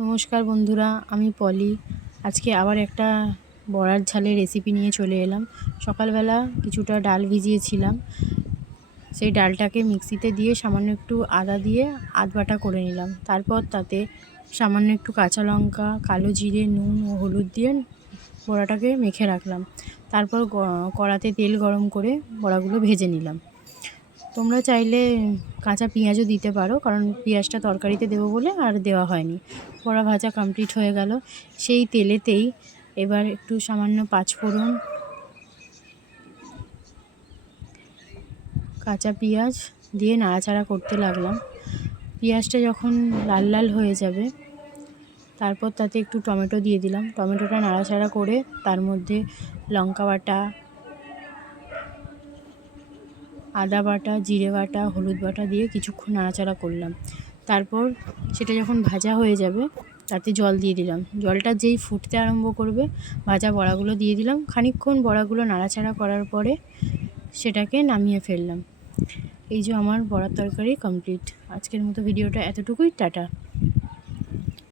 নমস্কার বন্ধুরা, আমি পলি। আজকে আবার একটা বড়ার ঝালের রেসিপি নিয়ে চলে এলাম। সকালবেলা কিছুটা ডাল ভিজিয়েছিলাম, সেই ডালটাকে মিক্সিতে দিয়ে সামান্য একটু আদা দিয়ে আধবাটা করে নিলাম। তারপর তাতে সামান্য একটু কাঁচা লঙ্কা, কালো জিরে, নুন ও হলুদ দিয়ে বড়াটাকে মেখে রাখলাম। তারপর কড়াতে তেল গরম করে বড়াগুলো ভেজে নিলাম। তোমরা চাইলে কাঁচা পেঁয়াজও দিতে পারো, কারণ পেঁয়াজটা তরকারিতে দেবো বলে আর দেওয়া হয়নি। বড়া ভাজা কমপ্লিট হয়ে গেল। সেই তেলেতেই এবার একটু সামান্য পাঁচফোড়ন, কাঁচা পেঁয়াজ দিয়ে নাড়াচাড়া করতে লাগলাম। পেঁয়াজটা যখন লাল লাল হয়ে যাবে তারপর তাতে একটু টমেটো দিয়ে দিলাম। টমেটোটা নাড়াচাড়া করে তার মধ্যে লঙ্কা বাটা, আদা বাটা, জিরে বাটা, হলুদ বাটা দিয়ে কিছুক্ষণ নাড়াচাড়া করলাম। তারপর সেটা যখন ভাজা হয়ে যাবে তাতে জল দিয়ে দিলাম। জলটা যেই ফুটতে আরম্ভ করবে ভাজা বড়াগুলো দিয়ে দিলাম। খানিকক্ষণ বড়াগুলো নাড়াচাড়া করার পরে সেটাকে নামিয়ে ফেললাম। এই যে আমার বড়ার তরকারি কমপ্লিট। আজকের মতো ভিডিওটা এতটুকুই। টাটা।